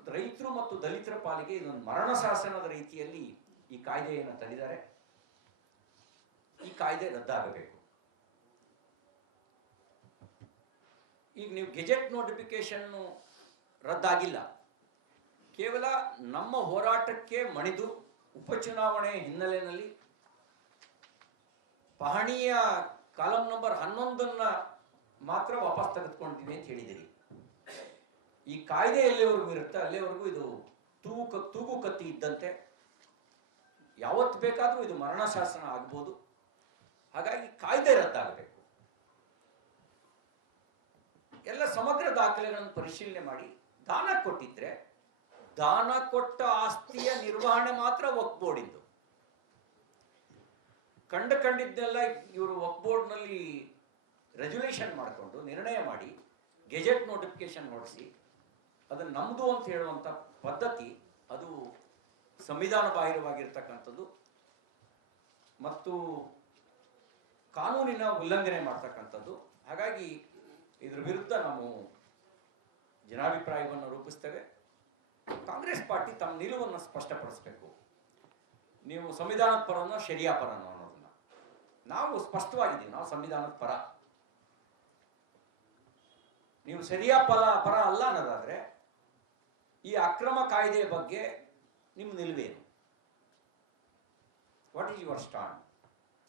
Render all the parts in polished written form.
ಮತ್ತು ರೈತರು ಮತ್ತು ದಲಿತರ ಪಾಲಿಗೆ ಇದೊಂದು ಮರಣ ಶಾಸನದ ರೀತಿಯಲ್ಲಿ ಈ ಕಾಯ್ದೆಯನ್ನು ತಂದಿದ್ದಾರೆ. ಈ ಕಾಯ್ದೆ ರದ್ದಾಗಬೇಕು. ಈಗ ನೀವು ಗೆಜೆಟ್ ನೋಟಿಫಿಕೇಶನ್ ರದ್ದಾಗಿಲ್ಲ, ಕೇವಲ ನಮ್ಮ ಹೋರಾಟಕ್ಕೆ ಮಣಿದು ಉಪಚುನಾವಣೆ ಹಿನ್ನೆಲೆಯಲ್ಲಿ ಪಹಣಿಯ ಕಾಲಂ ನಂಬರ್ 11 ಮಾತ್ರ ವಾಪಸ್ ತೆಗೆದುಕೊಂಡಿದ್ದೀವಿ ಅಂತ ಹೇಳಿದಿರಿ. ಈ ಕಾಯ್ದೆ ಎಲ್ಲಿವರೆಗೂ ಇರುತ್ತೆ ಅಲ್ಲಿವರೆಗೂ ಇದು ತೂಗು ಕತ್ತಿ ಇದ್ದಂತೆ, ಯಾವತ್ತು ಬೇಕಾದರೂ ಇದು ಮರಣ ಶಾಸನ ಆಗ್ಬೋದು. ಹಾಗಾಗಿ ಕಾಯ್ದೆ ರದ್ದಾಗಬೇಕು. ಎಲ್ಲ ಸಮಗ್ರ ದಾಖಲೆಗಳನ್ನು ಪರಿಶೀಲನೆ ಮಾಡಿ ದಾನ ಕೊಟ್ಟಿದ್ರೆ ದಾನ ಕೊಟ್ಟ ಆಸ್ತಿಯ ನಿರ್ವಹಣೆ ಮಾತ್ರ ವಕ್ಫ್ ಬೋರ್ಡಿಂದು. ಕಂಡಿದ್ದೆಲ್ಲ ಇವರು ವಕ್ಫ್ ಬೋರ್ಡ್ನಲ್ಲಿ ರೆಜುಲೇಷನ್ ಮಾಡಿಕೊಂಡು ನಿರ್ಣಯ ಮಾಡಿ ಗೆಜೆಟ್ ನೋಟಿಫಿಕೇಶನ್ ಹೊರಡಿಸಿ ಅದನ್ನು ನಮ್ಮದು ಅಂತ ಹೇಳುವಂಥ ಪದ್ಧತಿ ಅದು ಸಂವಿಧಾನ ಬಾಹಿರವಾಗಿರ್ತಕ್ಕಂಥದ್ದು ಮತ್ತು ಕಾನೂನಿನ ಉಲ್ಲಂಘನೆ ಮಾಡ್ತಕ್ಕಂಥದ್ದು. ಹಾಗಾಗಿ ಇದ್ರ ವಿರುದ್ಧ ನಾವು ಜನಾಭಿಪ್ರಾಯವನ್ನು ರೂಪಿಸ್ತೇವೆ. ಕಾಂಗ್ರೆಸ್ ಪಾರ್ಟಿ ತಮ್ಮ ನಿಲುವನ್ನು ಸ್ಪಷ್ಟಪಡಿಸಬೇಕು. ನೀವು ಸಂವಿಧಾನದ ಪರನೋ ಶರಿಯಾ ಪರನೋ ಅನ್ನೋದನ್ನ ನಾವು ಸ್ಪಷ್ಟವಾಗಿದ್ದೀವಿ. ನಾವು ಸಂವಿಧಾನದ ಪರ. ನೀವು ಶರಿಯಾ ಪರ ಅಲ್ಲ ಅನ್ನೋದಾದ್ರೆ ಈ ಅಕ್ರಮ ಕಾಯ್ದೆಯ ಬಗ್ಗೆ ನಿಮ್ಮ ನಿಲುವೇನು? What is your stand?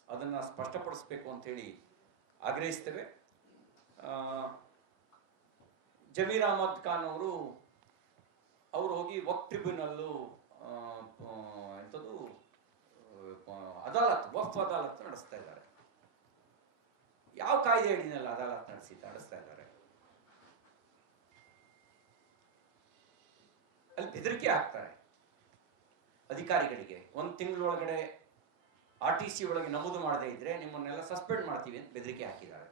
ಅದನ್ನು ಸ್ಪಷ್ಟಪಡಿಸಬೇಕು ಅಂತೇಳಿ ಆಗ್ರಹಿಸ್ತೇವೆ. ಜಮೀರ್ ಅಹಮದ್ ಖಾನ್ ಅವರು ಹೋಗಿ ವಕ್ಫ್ ಟ್ರಿಬ್ಯುನಲ್ಲು ಎಂಥದ್ದು ವಕ್ಫ್ ಅದಾಲತ್ ನಡೆಸ್ತಾ ಇದ್ದಾರೆ. ಯಾವ ಕಾಯ್ದೆ ಅಡಿನಲ್ಲಿ ಅದಾಲತ್ ನಡೆಸ್ತಾ ಇದ್ದಾರೆ? ಅಲ್ಲಿ ಬೆದರಿಕೆ ಹಾಕ್ತಾರೆ ಅಧಿಕಾರಿಗಳಿಗೆ. 1 ತಿಂಗಳೊಳಗಡೆ RTC ಒಳಗೆ ನಮೂದು ಮಾಡದೇ ಇದ್ರೆ ನಿಮ್ಮನ್ನೆಲ್ಲ ಸಸ್ಪೆಂಡ್ ಮಾಡ್ತೀವಿ ಅಂತ ಬೆದರಿಕೆ ಹಾಕಿದ್ದಾರೆ.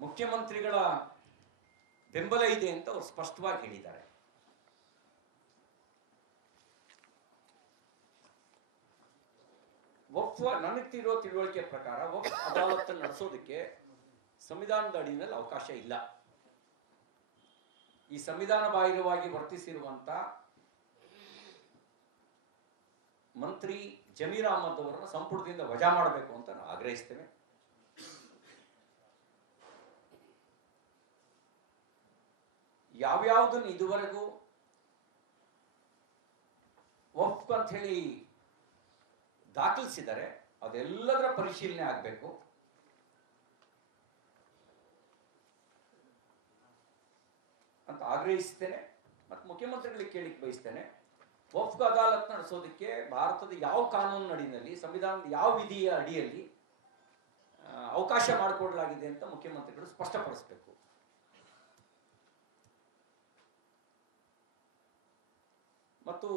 ಮುಖ್ಯಮಂತ್ರಿಗಳ ಬೆಂಬಲ ಇದೆ ಅಂತ ಅವ್ರು ಸ್ಪಷ್ಟವಾಗಿ ಹೇಳಿದ್ದಾರೆ. ವಕ್ಫ್ ನನಗೆ ತಿಳುವಳಿಕೆ ಪ್ರಕಾರ ವಕ್ಫ್ ಅದಾಲತ್ ನಡೆಸೋದಕ್ಕೆ ಸಂವಿಧಾನದ ಅಡಿಯಲ್ಲಿ ಅವಕಾಶ ಇಲ್ಲ. ಈ ಸಂವಿಧಾನ ಬಾಹಿರವಾಗಿ ವರ್ತಿಸಿರುವಂತ ಮಂತ್ರಿ ಜಮೀರ್ ಅಹಮದ್ ಅವರನ್ನು ಸಂಪುಟದಿಂದ ವಜಾ ಮಾಡಬೇಕು ಅಂತ ನಾವು ಆಗ್ರಹಿಸ್ತೇವೆ. ಯಾವ್ಯಾವುದನ್ನು ಇದುವರೆಗೂ ವಕ್ಫ್ ಅಂತ ಹೇಳಿ ದಾಖಲಿಸಿದ್ದಾರೆ ಅದೆಲ್ಲದರ ಪರಿಶೀಲನೆ ಆಗಬೇಕು. ಅಂತ ಆಗ್ರಹಿಸ್ತೇನೆ ಮತ್ತು ಮುಖ್ಯಮಂತ್ರಿಗಳಿಗೆ ಕೇಳಿಕ್ ಬಯಸ್ತೇನೆ. ವಕ್ಫ್ ಅದಾಲತ್ ನಡೆಸೋದಕ್ಕೆ ಭಾರತದ ಯಾವ ಕಾನೂನು ಅಡಿಯಲ್ಲಿ, ಸಂವಿಧಾನದ ಯಾವ ವಿಧಿಯ ಅಡಿಯಲ್ಲಿ ಅವಕಾಶ ಮಾಡಿಕೊಡಲಾಗಿದೆ ಅಂತ ಮುಖ್ಯಮಂತ್ರಿಗಳು ಸ್ಪಷ್ಟಪಡಿಸಬೇಕು. ಮತ್ತು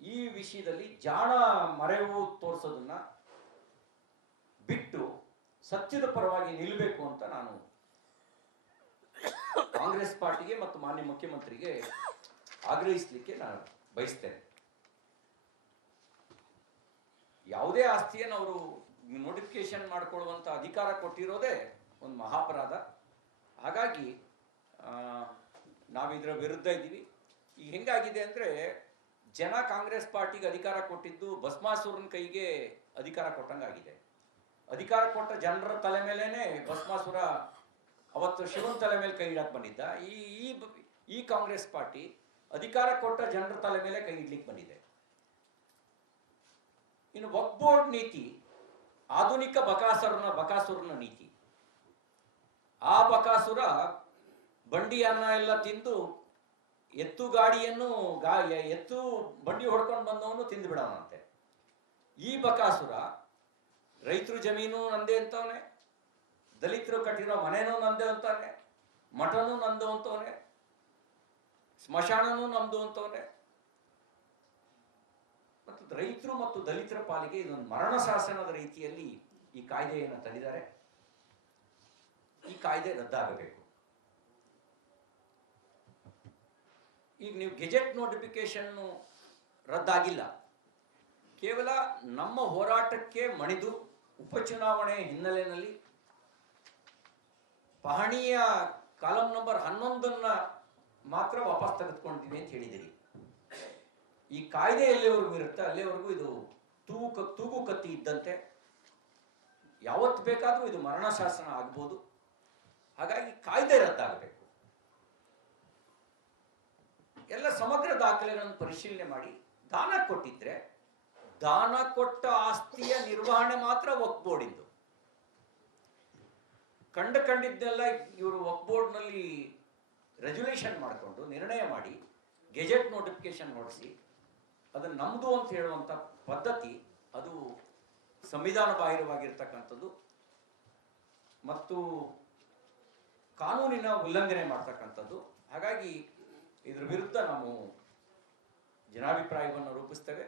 ಈ ವಿಷಯದಲ್ಲಿ ಜಾಣ ಮರೆವು ತೋರಿಸೋದನ್ನ ಬಿಟ್ಟು ಸತ್ಯದ ಪರವಾಗಿ ನಿಲ್ಲಬೇಕು ಅಂತ ನಾನು ಕಾಂಗ್ರೆಸ್ ಪಾರ್ಟಿಗೆ ಮತ್ತು ಮಾನ್ಯ ಮುಖ್ಯಮಂತ್ರಿಗೆ ಆಗ್ರಹಿಸಲಿಕ್ಕೆ ನಾನು ಬಯಸ್ತೇನೆ. ಯಾವುದೇ ಆಸ್ತಿಯನ್ನು ಅವರು ನೋಟಿಫಿಕೇಶನ್ ಮಾಡಿಕೊಳ್ಳುವಂಥ ಅಧಿಕಾರ ಕೊಟ್ಟಿರೋದೇ ಒಂದು ಮಹಾಪರಾಧ. ಹಾಗಾಗಿ ನಾವಿದರ ವಿರುದ್ಧ ಇದ್ದೀವಿ. ಈಗ ಹೆಂಗಾಗಿದೆ ಅಂದರೆ ಜನ ಕಾಂಗ್ರೆಸ್ ಪಾರ್ಟಿಗೆ ಅಧಿಕಾರ ಕೊಟ್ಟಿದ್ದು ಭಸ್ಮಾಸುರನ ಕೈಗೆ ಅಧಿಕಾರ ಕೊಟ್ಟಂಗಾಗಿದೆ. ಅಧಿಕಾರ ಕೊಟ್ಟ ಜನರ ತಲೆ ಮೇಲೇನೆ ಭಸ್ಮಾಸುರ ಅವತ್ತು ಶಿವನ ತಲೆ ಮೇಲೆ ಕೈ ಇಡಕ್ಕೆ ಬಂದಿದ್ದ. ಈ ಕಾಂಗ್ರೆಸ್ ಪಾರ್ಟಿ ಅಧಿಕಾರ ಕೊಟ್ಟ ಜನರ ತಲೆ ಮೇಲೆ ಕೈ ಇಡ್ಲಿಕ್ಕೆ ಬಂದಿದೆ. ಇನ್ನು ವಕ್ಫ್ ಬೋರ್ಡ್ ನೀತಿ ಆಧುನಿಕ ಬಕಾಸುರನ ನೀತಿ. ಆ ಬಕಾಸುರ ಬಂಡಿ ಅನ್ನ ಎಲ್ಲ ತಿಂದು ಎತ್ತು ಬಂಡಿ ಹೊಡ್ಕೊಂಡು ಬಂದವನು ತಿಂದು ಬಿಡವನಂತೆ. ಈ ಬಕಾಸುರ ರೈತರು ಜಮೀನು ನಂದೇ ಅಂತವನೆ, ದಲಿತರು ಕಟ್ಟಿರೋ ಮನೆನೂ ನಂದೇ ಅಂತಾನೆ, ಮಠನೂ ನಂದು ಅಂತವನೆ, ಸ್ಮಶಾನನೂ ನಮ್ದು ಅಂತವನೆ. ಮತ್ತು ರೈತರು ಮತ್ತು ದಲಿತರ ಪಾಲಿಗೆ ಇದೊಂದು ಮರಣ ಶಾಸನದ ರೀತಿಯಲ್ಲಿ ಈ ಕಾಯ್ದೆಯನ್ನು ತಂದಿದ್ದಾರೆ. ಈ ಕಾಯ್ದೆ ರದ್ದಾಗಬೇಕು. ಈಗ ನೀವು ಗೆಜೆಟ್ ನೋಟಿಫಿಕೇಶನ್ ರದ್ದಾಗಿಲ್ಲ, ಕೇವಲ ನಮ್ಮ ಹೋರಾಟಕ್ಕೆ ಮಣಿದು ಉಪಚುನಾವಣೆ ಹಿನ್ನೆಲೆಯಲ್ಲಿ ಪಹಣಿಯ ಕಾಲಂ ನಂಬರ್ 11 ಮಾತ್ರ ವಾಪಸ್ ತೆಗೆದುಕೊಂಡಿದ್ದೀವಿ ಅಂತ ಹೇಳಿದಿರಿ. ಈ ಕಾಯ್ದೆ ಎಲ್ಲಿವರೆಗೂ ಇರುತ್ತೆ ಅಲ್ಲಿವರೆಗೂ ಇದು ತೂಗು ಕತ್ತಿ ಇದ್ದಂತೆ, ಯಾವತ್ತು ಬೇಕಾದರೂ ಇದು ಮರಣ ಶಾಸನ ಆಗ್ಬೋದು. ಹಾಗಾಗಿ ಕಾಯ್ದೆ ರದ್ದಾಗಬೇಕು. ಎಲ್ಲ ಸಮಗ್ರ ದಾಖಲೆಗಳನ್ನು ಪರಿಶೀಲನೆ ಮಾಡಿ ದಾನ ಕೊಟ್ಟಿದ್ರೆ ದಾನ ಕೊಟ್ಟ ಆಸ್ತಿಯ ನಿರ್ವಹಣೆ ಮಾತ್ರ ವಕ್ಫ್ ಬೋರ್ಡಿಂದು. ಕಂಡಿದ್ದೆಲ್ಲ ಇವರು ವಕ್ಫ್ ಬೋರ್ಡ್ನಲ್ಲಿ ರೆಜುಲೇಷನ್ ಮಾಡಿಕೊಂಡು ನಿರ್ಣಯ ಮಾಡಿ ಗೆಜೆಟ್ ನೋಟಿಫಿಕೇಶನ್ ಹೊರಡಿಸಿ ಅದನ್ನು ನಮ್ಮದು ಅಂತ ಹೇಳುವಂಥ ಪದ್ಧತಿ ಅದು ಸಂವಿಧಾನ ಬಾಹಿರವಾಗಿರ್ತಕ್ಕಂಥದ್ದು ಮತ್ತು ಕಾನೂನಿನ ಉಲ್ಲಂಘನೆ ಮಾಡ್ತಕ್ಕಂಥದ್ದು. ಹಾಗಾಗಿ ಇದರ ವಿರುದ್ಧ ನಾವು ಜನಾಭಿಪ್ರಾಯವನ್ನು ರೂಪಿಸ್ತೇವೆ.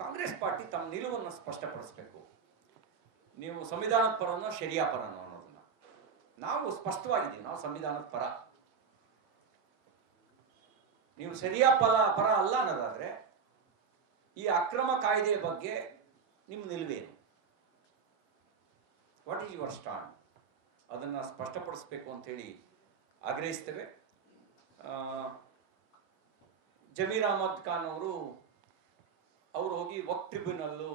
ಕಾಂಗ್ರೆಸ್ ಪಾರ್ಟಿ ತಮ್ಮ ನಿಲುವನ್ನು ಸ್ಪಷ್ಟಪಡಿಸಬೇಕು. ನೀವು ಸಂವಿಧಾನದ ಪರನೋ ಶರಿಯಾ ಪರನೋ ಅನ್ನೋದನ್ನ ನಾವು ಸ್ಪಷ್ಟವಾಗಿದ್ದೀವಿ. ನಾವು ಸಂವಿಧಾನದ ಪರ. ನೀವು ಶರಿಯಾ ಪರ ಅಲ್ಲ ಅನ್ನೋದಾದ್ರೆ ಈ ಅಕ್ರಮ ಕಾಯ್ದೆಯ ಬಗ್ಗೆ ನಿಮ್ಮ ನಿಲುವೇನು? What is your stand? ಅದನ್ನು ಸ್ಪಷ್ಟಪಡಿಸಬೇಕು ಅಂತೇಳಿ ಆಗ್ರಹಿಸ್ತೇವೆ. ಜಮೀರ್ ಅಹಮದ್ ಖಾನ್ ಅವರು ಹೋಗಿ ವಕ್ಫ್ ಟ್ರಿಬ್ಯುನಲ್ಲು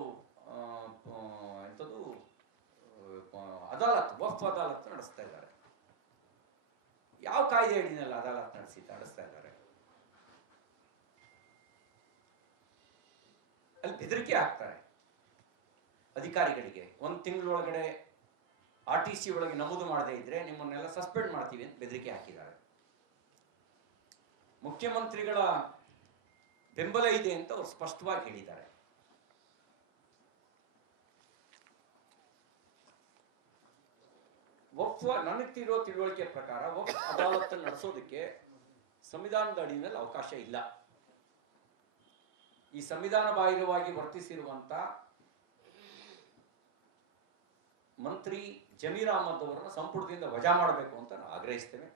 ಎಂಥದ್ದು ವಕ್ಫ್ ಅದಾಲತ್ ನಡೆಸ್ತಾ ಇದ್ದಾರೆ. ಯಾವ ಕಾಯ್ದೆ ಅಡಿನಲ್ಲಿ ಅದಾಲತ್ ನಡೆಸ್ತಾ ಇದ್ದಾರೆ? ಅಲ್ಲಿ ಬೆದರಿಕೆ ಹಾಕ್ತಾರೆ ಅಧಿಕಾರಿಗಳಿಗೆ. 1 ತಿಂಗಳೊಳಗಡೆ RTC ಒಳಗೆ ನಮೂದು ಮಾಡದೇ ಇದ್ರೆ ನಿಮ್ಮನ್ನೆಲ್ಲ ಸಸ್ಪೆಂಡ್ ಮಾಡ್ತೀವಿ ಅಂತ ಬೆದರಿಕೆ ಹಾಕಿದ್ದಾರೆ. ಮುಖ್ಯಮಂತ್ರಿಗಳ ಬೆಂಬಲ ಇದೆ ಅಂತ ಅವರು ಸ್ಪಷ್ಟವಾಗಿ ಹೇಳಿದ್ದಾರೆ. ವಕ್ಫ್ ನನಗಿರೋ ತಿಳುವಳಿಕೆ ಪ್ರಕಾರ ವಕ್ಫ್ ಅದಾಲತ್ ನಡೆಸೋದಕ್ಕೆ ಸಂವಿಧಾನದ ಅಡಿಯಲ್ಲಿ ಅವಕಾಶ ಇಲ್ಲ. ಈ ಸಂವಿಧಾನ ಬಾಹಿರವಾಗಿ ವರ್ತಿಸಿರುವಂತ ಮಂತ್ರಿ ಜಮೀರ್ ಅಹಮದ್ ಅವರನ್ನು ಸಂಪುಟದಿಂದ ವಜಾ ಮಾಡಬೇಕು ಅಂತ ನಾವು ಆಗ್ರಹಿಸ್ತೇವೆ.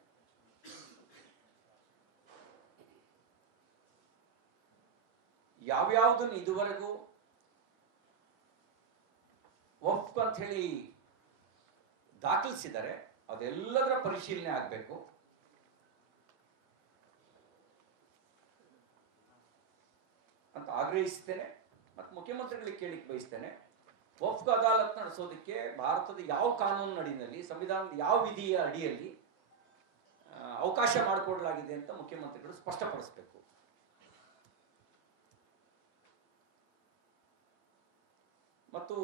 ಯಾವ್ಯಾವುದನ್ನು ಇದುವರೆಗೂ ವಕ್ಫ್ ಅಂತ ಹೇಳಿ ದಾಖಲಿಸಿದರೆ ಅದೆಲ್ಲದರ ಪರಿಶೀಲನೆ ಆಗಬೇಕು. ಅಂತ ಆಗ್ರಹಿಸ್ತೇನೆ ಮತ್ತು ಮುಖ್ಯಮಂತ್ರಿಗಳಿಗೆ ಕೇಳಿಕ್ ಬಯಸ್ತೇನೆ. ವಕ್ಫ್ ಅದಾಲತ್ ನಡೆಸೋದಕ್ಕೆ ಭಾರತದ ಯಾವ ಕಾನೂನು ಅಡಿಯಲ್ಲಿ, ಸಂವಿಧಾನದ ಯಾವ ವಿಧಿಯ ಅಡಿಯಲ್ಲಿ ಅವಕಾಶ ಮಾಡಿಕೊಡಲಾಗಿದೆ ಅಂತ ಮುಖ್ಯಮಂತ್ರಿಗಳು ಸ್ಪಷ್ಟಪಡಿಸಬೇಕು. ಮತ್ತು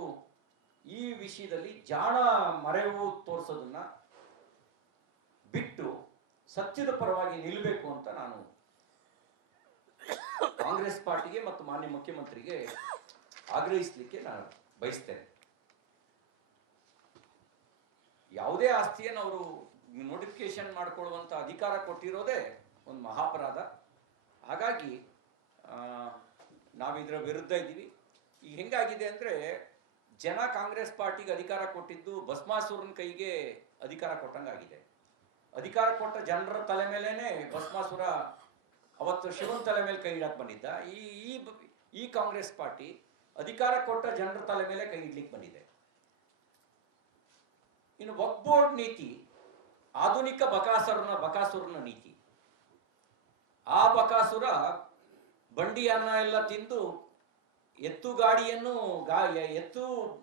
ಈ ವಿಷಯದಲ್ಲಿ ಜಾಣ ಮರೆವು ತೋರಿಸೋದನ್ನ ಬಿಟ್ಟು ಸತ್ಯದ ಪರವಾಗಿ ನಿಲ್ಲಬೇಕು ಅಂತ ನಾನು ಕಾಂಗ್ರೆಸ್ ಪಾರ್ಟಿಗೆ ಮತ್ತು ಮಾನ್ಯ ಮುಖ್ಯಮಂತ್ರಿಗೆ ಆಗ್ರಹಿಸಲಿಕ್ಕೆ ನಾನು ಬಯಸ್ತೇನೆ. ಯಾವುದೇ ಆಸ್ತಿಯನ್ನು ಅವರು ನೋಟಿಫಿಕೇಶನ್ ಮಾಡಿಕೊಳ್ಳುವಂತ ಅಧಿಕಾರ ಕೊಟ್ಟಿರೋದೇ ಒಂದು ಮಹಾಪರಾಧ. ಹಾಗಾಗಿ ನಾವಿದರ ವಿರುದ್ಧ ಇದ್ದೀವಿ. ಈಗ ಹೆಂಗಾಗಿದೆ ಅಂದ್ರೆ ಜನ ಕಾಂಗ್ರೆಸ್ ಪಾರ್ಟಿಗೆ ಅಧಿಕಾರ ಕೊಟ್ಟಿದ್ದು ಭಸ್ಮಾಸುರನ ಕೈಗೆ ಅಧಿಕಾರ ಕೊಟ್ಟಂಗಾಗಿದೆ. ಅಧಿಕಾರ ಕೊಟ್ಟ ಜನರ ತಲೆ ಮೇಲೇನೆ ಭಸ್ಮಾಸುರ ಅವತ್ತು ಶಿವನ ತಲೆ ಮೇಲೆ ಕೈ ಇಡಕ್ಕೆ ಬಂದಿದ್ದ. ಈ ಕಾಂಗ್ರೆಸ್ ಪಾರ್ಟಿ ಅಧಿಕಾರ ಕೊಟ್ಟ ಜನರ ತಲೆ ಮೇಲೆ ಕೈ ಇಡ್ಲಿಕ್ಕೆ ಬಂದಿದೆ. ಇನ್ನು ವಕ್ಫ್ ಬೋರ್ಡ್ ನೀತಿ ಆಧುನಿಕ ಬಕಾಸುರನ ನೀತಿ. ಆ ಬಕಾಸುರ ಬಂಡಿ ಅನ್ನ ಎಲ್ಲ ತಿಂದು ಎತ್ತು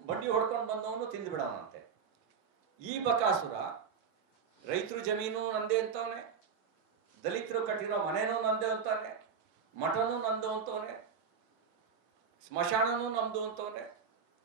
ಬಂಡಿ ಹೊಡ್ಕೊಂಡು ಬಂದವನು ತಿಂದು ಬಿಡವನಂತೆ. ಈ ಬಕಾಸುರ ರೈತರು ಜಮೀನು ನಂದೇ ಅಂತವನೆ, ದಲಿತರು ಕಟ್ಟಿರೋ ಮನೆನೂ ನಂದೇ ಅಂತಾನೆ, ಮಠನೂ ನಂದು ಅಂತವನೆ, ಸ್ಮಶಾನನೂ ನಮ್ದು ಅಂತವನೆ,